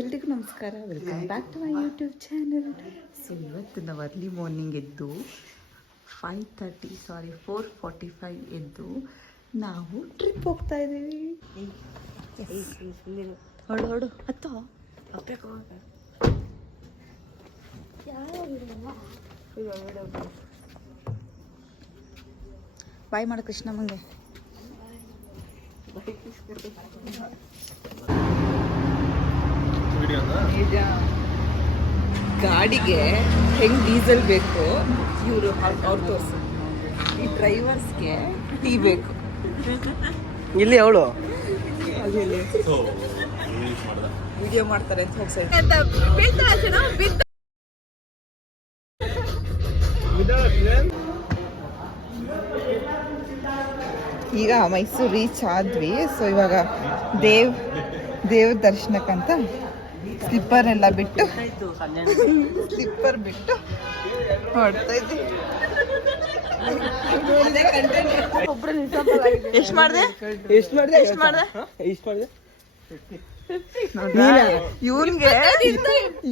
ಎಲ್ರಿಗೂ ನಮಸ್ಕಾರ, welcome back to my YouTube channel. So ಇವತ್ತು ನಾವು ಅರ್ಲಿ ಮಾರ್ನಿಂಗ್ ಎದ್ದು 4:45 ಎದ್ದು ನಾವು ಟ್ರಿಪ್ ಹೋಗ್ತಾ ಇದ್ದೀವಿ. ಹೊಡು ಹೊಡು ಹತ್ತೋ ಬಾಯ್ ಮಾಡು ಕೃಷ್ಣಮ್ಮಂಗೆ. ಗಾಡಿಗೆ ಹೆಂಗ್ ಡೀಸೆಲ್ ಬೇಕು ಇವರು ಅವ್ರು ತೋರಿಸ, ಈ ಡ್ರೈವರ್ಸ್ಗೆ ಟೀ ಬೇಕು. ಇಲ್ಲಿ ಅವಳು ವಿಡಿಯೋ ಮಾಡ್ತಾರೆ ಅಂತ ಹೋಗ್ತಾ. ಈಗ ಮೈಸೂರು ರೀಚ್ ಆದ್ವಿ. ಸೊ ಇವಾಗ ದೇವ್ ದರ್ಶನಕ್ಕಂತ ಸ್ಲಿಪ್ಪರ್ ಬಿಟ್ಟು ಹೊಡ್ತಾ ಇದ್ವಿ. ಎಷ್ಟು ಮಾಡಿದೆ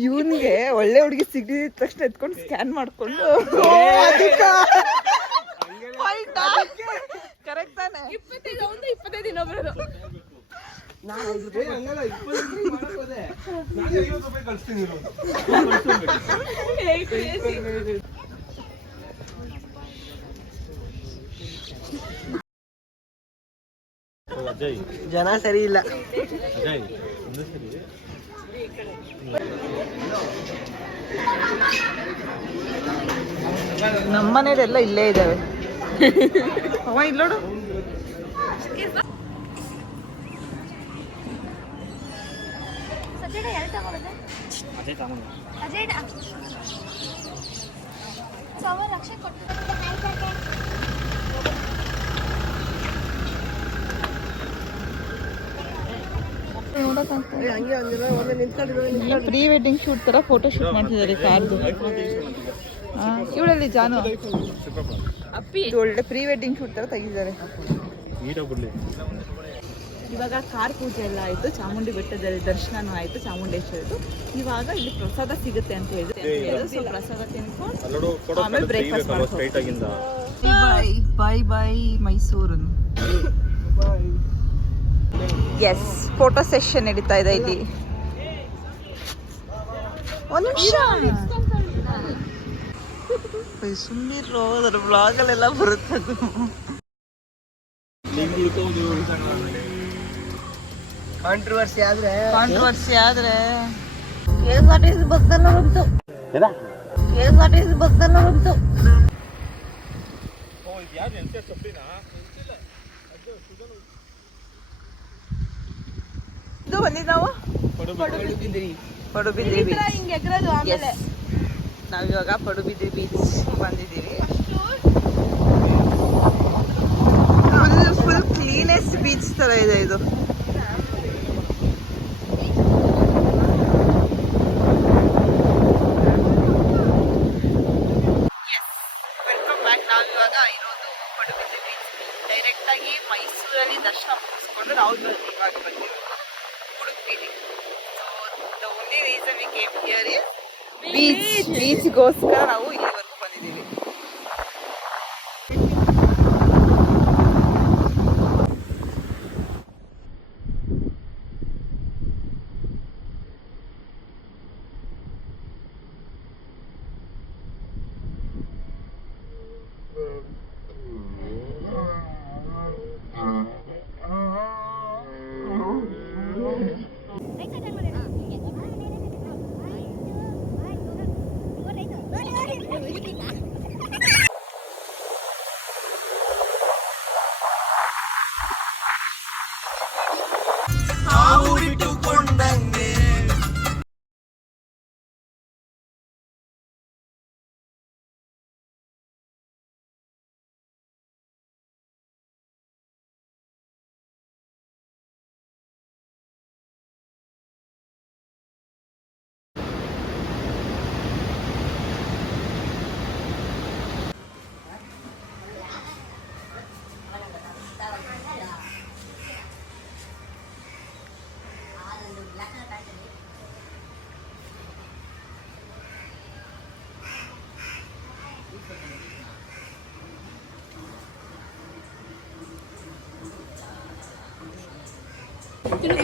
ಇವನ್ಗೆ ಒಳ್ಳೆ ಹುಡುಗಿ ಸಿಗದಿದ ತಕ್ಷಣ ಎತ್ಕೊಂಡು ಸ್ಕ್ಯಾನ್ ಮಾಡ್ಕೊಂಡು ಕರೆಕ್ಟ್ ತಾನೆ. 25 ಇನ್ನೊಬ್ರದು. ಜನ ಸರಿ ಇಲ್ಲ. ನಮ್ಮನೇಲೆಲ್ಲ ಇಲ್ಲೇ ಇದ್ದಾವೆ. ಅವ ಇಲ್ಲೋಡು. ಪ್ರೀ ವೆಡ್ಡಿಂಗ್ ಶೂಟ್ ತರ ಫೋಟೋ ಶೂಟ್ ಮಾಡ್ತಿದ್ದಾರೆ ಕಾರ್ದು. ಇವಳಲ್ಲಿ ಜಾನು ಒಳ್ಳೆ ಪ್ರೀ ವೆಡ್ಡಿಂಗ್ ಶೂಟ್ ತರ ತೆಗಿದ್ದಾರೆ. ಇವಾಗ ಕಾರ್ ಪೂಜೆ ಎಲ್ಲ ಆಯ್ತು, ಚಾಮುಂಡಿ ಬೆಟ್ಟದಲ್ಲಿ ದರ್ಶನನೂ ಆಯ್ತು ಚಾಮುಂಡೇಶ್ವರದ್ದು. ಇವಾಗ ಇಲ್ಲಿ ಪ್ರಸಾದ ಸಿಗುತ್ತೆ ಅಂತ ಹೇಳಿದ್ರು. ಸೊ ಪ್ರಸಾದ ತಿನ್ಕೊಂಡು ಆಮೇಲೆ ಬ್ರೇಕ್ಫಾಸ್ಟ್ ಮಾಡ್ಕೊಂಡು ಬಾಯ್ ಬಾಯ್ ಮೈಸೂರು. ಎಸ್, ಫೋಟೋ ಸೆಷನ್ ನಡೀತಾ ಇದೆ ಇಲ್ಲಿ. ಒಂದು ನಿಮಿಷ ಸುಮ್ಮನಿರೋ, ಅದರ ಬ್ಲಾಗಲ್ಲೆಲ್ಲ ಬರುತ್ತದು. ಕಾಂಟ್ರವರ್ಸಿ ಆದ್ರೆ KSRTC ಬಸ್ಸನ್ನು ಬಂತು. ಇದು ಬಂದಿದ್ದು ನಾವು ಪಡುಬಿದ್ರಿ ಬೀಚ್. ನಾವಿವಾಗ ಪಡುಬಿದ್ರಿ ಬೀಚ್ ಬಂದಿದ್ದೀವಿ. ಫುಲ್ ಕ್ಲೀನೆಸ್ಟ್ ಬೀಚ್ ತರ ಇದೆ ಇದು. Welcome back. ನಾವಿವಾಗ ಇರೋದು ಪಡುಬಿದ್ರಿ ಬೀಚ್. ಡೈರೆಕ್ಟ್ ಆಗಿ ಮೈಸೂರಲ್ಲಿ ದರ್ಶನ ಮುಗಿಸ್ಕೊಂಡು ನಾವು ಇವಾಗ ಬಂದಿವಿ ಉಡುಪಿಲಿ. The only reason we came here is ಬೀಚ್ಗೋಸ್ಕರ ನಾವು ಇಲ್ಲಿವರೆಗೂ ಬಂದಿದ್ದೀವಿ.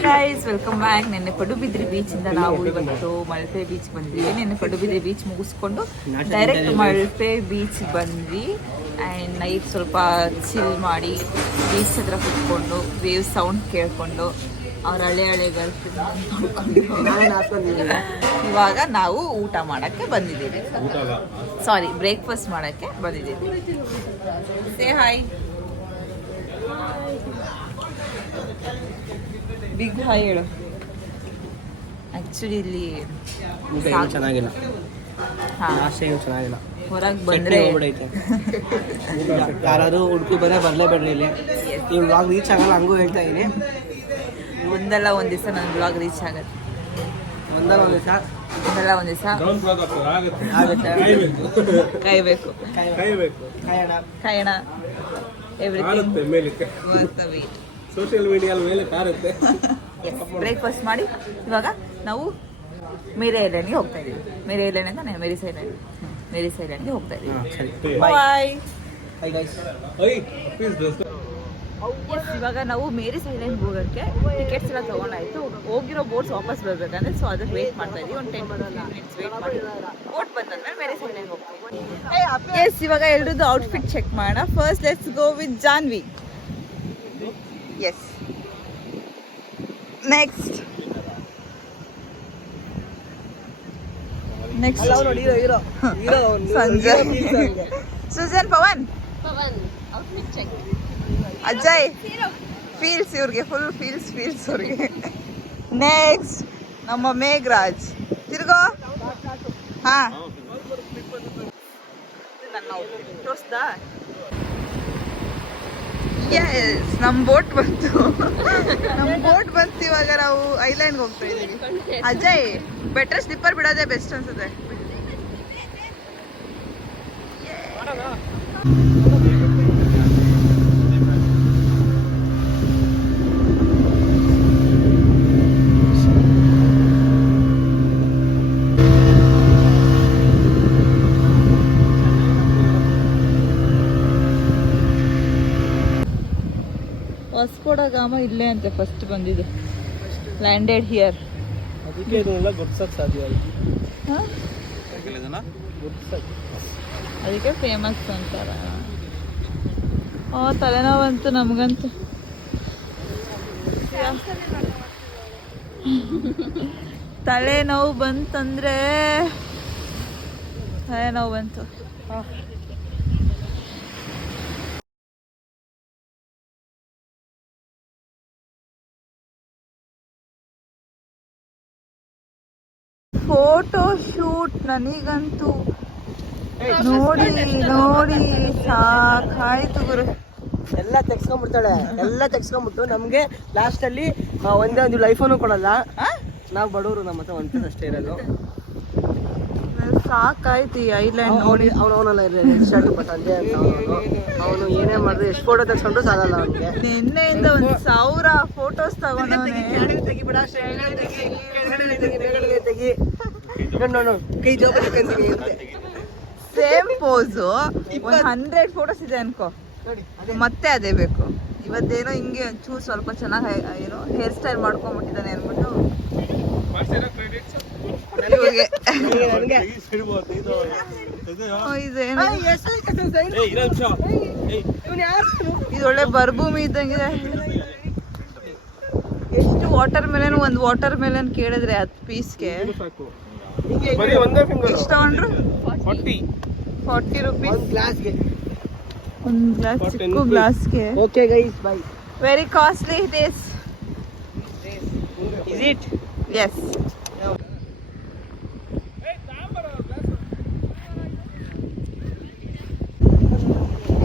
Guys welcome back. ನಿನ್ನೆ ಪಡುಬಿದ್ರಿ ಬೀಚಿಂದ ನಾವು ಇವತ್ತು ಮಲ್ಪೆ ಬೀಚ್ ಬಂದ್ವಿ. ನಿನ್ನೆ ಪಡುಬಿದ್ರಿ ಬೀಚ್ ಮುಗಿಸ್ಕೊಂಡು ಡೈರೆಕ್ಟ್ ಮಲ್ಪೆ ಬೀಚ್ ಬಂದ್ವಿ. ಆ್ಯಂಡ್ ನೈಟ್ ಸ್ವಲ್ಪ ಚಿಲ್ ಮಾಡಿ ಬೀಚ್ ಹತ್ರ ಕುತ್ಕೊಂಡು ವೇವ್ ಸೌಂಡ್ ಕೇಳಿಕೊಂಡು ಅವ್ರ ಹಳೆ ನೋಡ್ಕೊಂಡು ಇವಾಗ ನಾವು ಊಟ ಮಾಡೋಕ್ಕೆ ಬಂದಿದ್ದೀವಿ. ಸಾರಿ, ಬ್ರೇಕ್ಫಾಸ್ಟ್ ಮಾಡೋಕ್ಕೆ ಬಂದಿದ್ದೀವಿ. Say hi. ಬಿಗ್ ಹಾಯ್ ಹೇಳು. ಆ್ಯಕ್ಚುಲಿ ಇಲ್ಲಿ ಚೆನ್ನಾಗಿಲ್ಲ, ಹಾಂ ಚೆನ್ನಾಗಿಲ್ಲ. ಹೊರಗೆ ಬಂದರೆ ಯಾರಾದರೂ ಉಡುಪಿ ಬರಲೇಬೇಡ್ರಿ ಇಲ್ಲಿ. ಈ ವ್ಲಾಗ್ ರೀಚ್ ಆಗಲ್ಲ, ಹಂಗೂ ಹೇಳ್ತಾ ಇದೀನಿ. ಒಂದಲ್ಲ ಒಂದು ದಿವಸ ನನ್ನ ಬ್ಲಾಗ್ ರೀಚ್ ಆಗುತ್ತೆ. ಒಂದಲ್ಲ ಒಂದು ದಿವಸ ಆಗುತ್ತೆ. ಕಾಯಬೇಕು ಕಾಯೋಣ. ಎವ್ರಿಥಿಂಗ್ ಸೋಷಿಯಲ್ ಮೀಡಿಯಾ ಮೇಲೆ ಕಾರುತ್ತೆ. ಬ್ರೇಕ್ಫಾಸ್ಟ್ ಮಾಡಿ ಇವಾಗ ನಾವು ಮೇರೆ ಐಲ್ಯಾಂಡ್ಗೆ ಹೋಗ್ತಾ ಇದ್ದೀವಿ. ಮೇರೆ ಐಲ್ಯಾಂಡ್ ಅಂತ ಮೇರಿಸ್ ಐಲ್ಯಾಂಡ್ಗೆ ಹೋಗ್ತಾ ಇದ್ದೀವಿ. ಬಾಯ್. ಇವಾಗ ನಾವು ಮೇರಿಸ್ ಐಲ್ಯಾಂಡ್ ಹೋಗೋಕ್ಕೆ ಟಿಕೆಟ್ಸ್ ಎಲ್ಲ ತೊಗೊಂಡಾಯ್ತು. ಹೋಗಿರೋ ಬೋಟ್ಸ್ ವಾಪಸ್ ಬರ್ಬೇಕಂದ್ರೆ ಸೊ ಅದಕ್ಕೆ ವೇಟ್ ಮಾಡ್ತಾ ಇದ್ದೀವಿ. ಒಂದು 10-15 ಮಿನಿಟ್ಸ್ ವೇಟ್ ಮಾಡಿ ಬೋಟ್ ಬಂದಾದ್ಮೇಲೆ ಮೇರಿಸ್ ಐಲ್ಯಾಂಡ್ ಹೋಗ್ತೀವಿ. ಎಸ್, ಇವಾಗ ಎಲ್ರದ್ದು ಔಟ್ಫಿಟ್ ಚೆಕ್ ಮಾಡೋಣ. First let's go with Janvi. Yes, next Sanjay, Sujan, Pavan, outfit check. Ajay feels, ಇವ್ರಿಗೆ ಫುಲ್ ಫೀಲ್ಸ್ ಅವ್ರಿಗೆ. ನೆಕ್ಸ್ಟ್ ನಮ್ಮ ಮೇಘರಾಜ್. ತಿರ್ಗೋ. ಹಾ, ನನ್ನ ಔಟ್ಫಿಟ್ ತೋರಿಸ್ದಾ? ಎಸ್, ನಮ್ಮ ಬೋಟ್ ಬಂತು. ಇವಾಗ ನಾವು ಐಲ್ಯಾಂಡ್ಗೆ ಹೋಗ್ತಾ ಇದ್ದೀವಿ. ಅಜಯ್, ಬೆಟರ್ ಸ್ಲಿಪ್ಪರ್ ಬಿಡೋದೇ ಬೆಸ್ಟ್ ಅನ್ಸುತ್ತೆ. ವಾಸ್ಕೋಡಗಾಮ ಇಲ್ಲೇ ಅಂತೆ ಫಸ್ಟ್ ಬಂದಿದ್ದು. Landed here. ಅದಕ್ಕೆ ಇದನ್ನೆಲ್ಲ ಗುರ್ಸಕ್ಕೆ ಸಾಧ್ಯ ಆಯಿತು. ಅದಕ್ಕೆ ಫೇಮಸ್ ಅಂತಾರ. ತಲೆನೋವಂತು ನಮಗಂತೂ. ತಲೆನೋವು ಬಂತಂದ್ರೆ ತಲೆನೋವು ಬಂತು. ಫೋಟೋ ಶೂಟ್ ನನಗಂತೂ ನೋಡಿ ಸಾಕಾಯ್ತು ಗುರು. ಎಲ್ಲ ತೆಗ್ಸ್ಕೊಂಡ್ಬಿಟ್ಟು ನಮಗೆ ಲಾಸ್ಟಲ್ಲಿ ಒಂದೇ ಒಂದು ಲೈಫನ್ನು ಕೊಡಲ್ಲ. ನಾವು ಬಡವರು, ನಮ್ಮ ಹತ್ರ ಒಂದು ಪೀಸ್ ಅಷ್ಟೇ ಇರೋದು. ಸಾಕಾಯ್ತು ಈ ಐಲ್ಯಾಂಡ್ ನೋಡಿ. ಅವನಲ್ಲ ಶರ್ಟ್ ಸಂಜೆ ಅಂತ ಅವನು ಏನೇ ಮಾಡಿದ್ರೆ ಎಷ್ಟು ಫೋಟೋ ತೆಗ್ಸ್ಕೊಂಡ್ರು ಸಾಲಲ್ಲ ಅವನಿಗೆ. ನಿನ್ನೆಯಿಂದ 1000 ಫೋಟೋಸ್ ತಗೊಂಡವನೇ. ಕೈ ಜೋಬಲ್ಲಿ ಸೇಮ್ ಪೋಸು 100 ಫೋಟೋಸ್ ಇದೆ ಅನ್ಕೋ. ಮತ್ತೆ ಅದೇ ಬೇಕು. ಇವತ್ತೇನೋ ಹಿಂಗೆ ಒಂಚೂರು ಸ್ವಲ್ಪ ಚೆನ್ನಾಗಿ ಏನೋ ಹೇರ್ ಸ್ಟೈಲ್ ಮಾಡ್ಕೊಂಡ್ಬಿಟ್ಟಿದ್ದಾನೆ ಅಂದ್ಬಿಟ್ಟು ಇದು ಒಳ್ಳೆ ಬರ್ಭೂಮಿ ಇದ್ದಂಗಿದೆ. ಎಷ್ಟು ವಾಟರ್ ಮೆಲನ್? ಒಂದು ವಾಟರ್ ಮೆಲನ್ ಕೇಳಿದ್ರೆ 10 ಪೀಸ್ಗೆ ಎಷ್ಟು ತಗೊಂಡ್ರು? 40 ರೂಪೀಸ್ ಗ್ಲಾಸ್ಗೆ. ಒಂದು ಗ್ಲಾಸ್, ಚಿಕ್ಕ ಗ್ಲಾಸ್ಗೆ. Okay guys, bye. Very costly it is. Is it? Yes.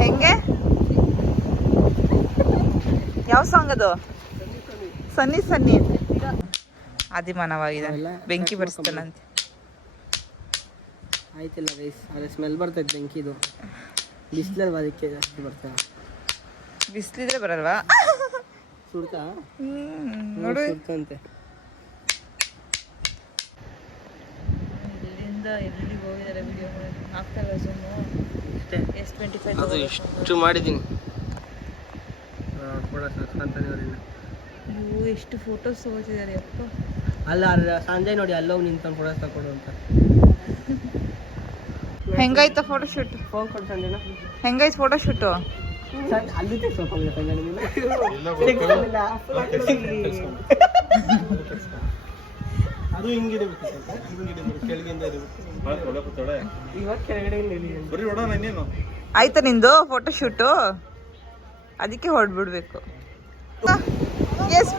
ಹೆಂಗೆ? ಯಾವ ಸಾಂಗ್ ಅದು? ಸನ್ನಿ ಆದಿಮಾನವಾಗಿದೆ. ಬೆಂಕಿ ಬರ್ಸ್ತಾನಂತೆ. ಆಯ್ತಿಲ್ಲ ಗೈಸ್, ಅದೇ ಸ್ಮೆಲ್ ಬರ್ತೈತೆ ಬೆಂಕಿದು. ಬಿಸಿಲಲ್ವ, ಅದಕ್ಕೆ ಜಾಸ್ತಿ ಬರ್ತದೆ. ಬಿಸಿಲಿದ್ರೆ ಬರಲ್ವಾ? ಸುಡ್ತಾ ನೋಡು ಸುಡ್ತಂತೆ. ಇಲ್ಲಿಂದ ಎಲ್ಲಿಗೆ ಹೋಗಿದ್ದಾರೆ ವಿಡಿಯೋ ಆಗ್ತಾಯಿಲ್ಲ ಜೂಮು. ಎಷ್ಟು 25 ಅದು ಇಷ್ಟು ಮಾಡಿದ್ದೀನಿ. ಕೂಡ ಸಾಕಂತಾನೆ ಅವರಿಲ್ಲ. ಅಯ್ಯೋ ಎಷ್ಟು ಫೋಟೋಸ್ ತಗೋತಿದ್ದಾರೆ ಅಪ್ಪ. ಅಲ್ಲ ಸಂಜಯ್ ನೋಡಿ ಅಲ್ಲೋಗಿ ನಿಂತ್ಕೊಂಡು ಫೋಟೋಸ್ ತಗೊಡು ಅಂತ. ಹೆಂಗಾಯ್ತು ಫೋಟೋ ಶೂಟ್? ಫೋನ್ ಕೊಡು ಸಂಜಯ್ನ. ಹೆಂಗಾಯ್ತು ಫೋಟೋ ಶೂಟು? ಅಲ್ಲಿ ತೆಗ್ಸ್ಕೊಂಡು ಸಂಜಯ್ ಅದು ಹಿಂಗಿದೆ ಇವಾಗ ಕೆಳಗಡೆ ಆಯ್ತಾ ನಿಂದು ಫೋಟೋ ಶೂಟು? ಅದಕ್ಕೆ ಹೊರಡ್ಬಿಡ್ಬೇಕು. ಎಸ್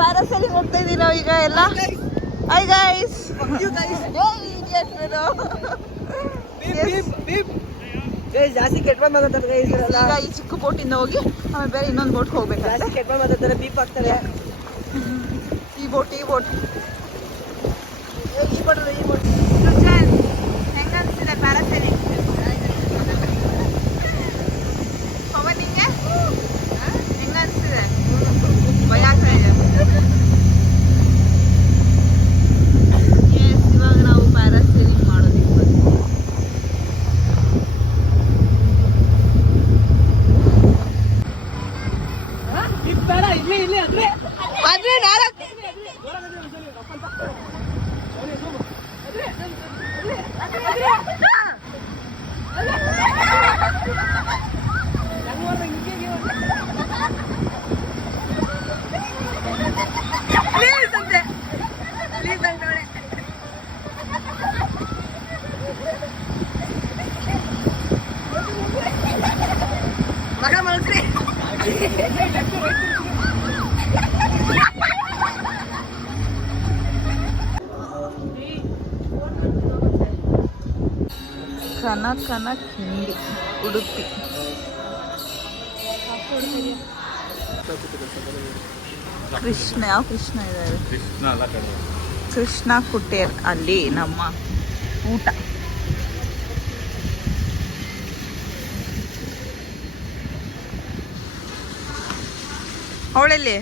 ಪ್ಯಾರಾಸೈಲಿಂಗ್ ಹೋಗ್ತಾ ಇದೀವಿ ನಾವು ಈಗ ಎಲ್ಲ. Hi guys. ಜಾಸ್ತಿ ಕೆಟ್ಟ ಮಾತಾಡ್ತಾರೆ ಈಗ ಈ ಚಿಕ್ಕ ಬೋಟಿಂದ ಹೋಗಿ ಆಮೇಲೆ ಬೇರೆ ಇನ್ನೊಂದು ಬೋಟ್ ಹೋಗ್ಬೇಕಂತೆ. ಕೆಟ್ಟ ಮಾತಾಡ್ತಾರೆ, ಬೀಪ್ ಆಗ್ತಾರೆ. ಈ ಬೋಟ್ ಈ ಬೋಟ್ ಹೆಂಗ ಅನ್ಸಿದೆ ಪ್ಯಾರಾಸೈಲಿಂಗ್? ಪವನ್ ನಿಂಗೆ ಹೆಂಗ ಅನ್ಸಿದೆ? ಭಯ ಆಗ್ತಾ ಇದೆ. ಇವಾಗ ನಾವು ಪ್ಯಾರಾಸೈಲಿಂಗ್ ಮಾಡೋದಿಕ್ಕೆ ಬಂದ್ವಿ. ಆದ್ರೆ ಮಗ ಮಲ್ಸ್ರಿ. ಕನಕನ ಕಿಂಡಿ ಉಡುಪಿ. ಕೃಷ್ಣ ಯಾವ ಕೃಷ್ಣ ಇದ್ದಾರೆ? ಕೃಷ್ಣ ಕುಟೇರ್ ಅಲ್ಲಿ ನಮ್ಮ ಊಟ. ಅವಳಲ್ಲಿ